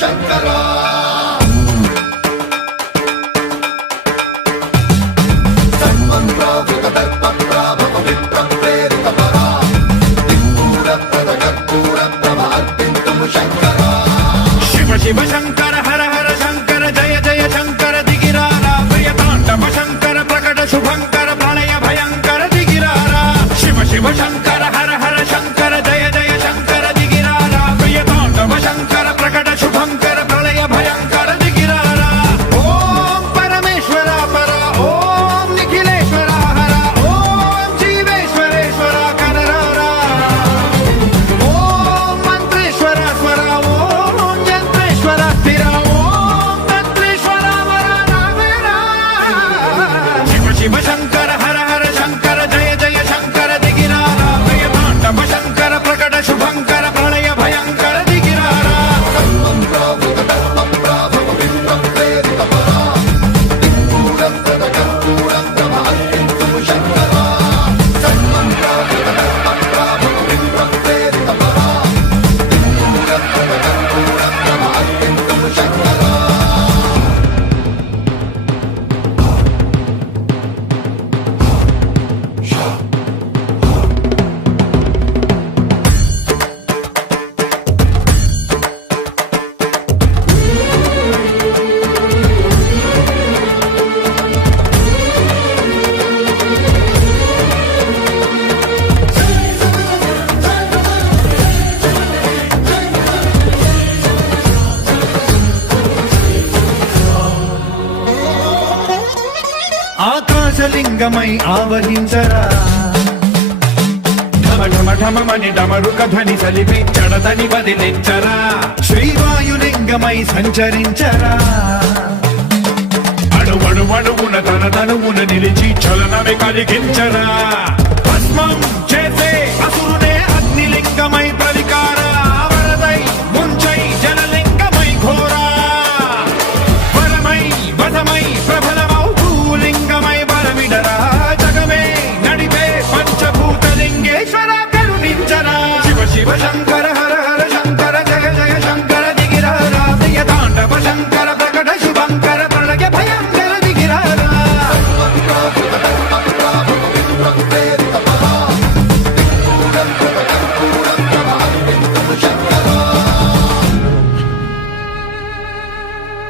శంకరా శివ శంకర హర హర శంకర జయ జయ శంకర దిగిరారా ప్రియతాండవ శంకర ప్రకట శుభంకర ప్రళయ భయంకర దిగిరారా శివ శివ శంకర హర హర శంకర జయ జయ శంకర దిగిరారా ప్రియతాండవ శంకర ప్రకట శుభంకర ప్రళయ భయంకర దిగిరారా ఓం పరమేశ్వర పర ఓం నిఖిలేశ్వర హర ఓం జీవేశ్వరేశ్వర కరరారా ఓం మంత్రేశ్వర స్వర ఓం యంత్రేశ్వర స్థిర ఓం తంత్రేశ్వర వర నామేరా శివ శివ శంకర హర హర శంకర జయ జయ శంకర దిగిరారా ప్రియతాండవ శంకర ప్రకట శుభంకర ప్రళయ భయంకర దిగిరారా ఆకాశలింగమై ఆవహించరా ఢమ ఢమ ఢమమని డమరుక ధ్వని సలిపి జడదని వదిలించరా శ్రీవాయులింగమై సంచరించరా అణువణువున తన తనువున నిలిచి చలనమే కలిగించరా భస్మం చేసే అసు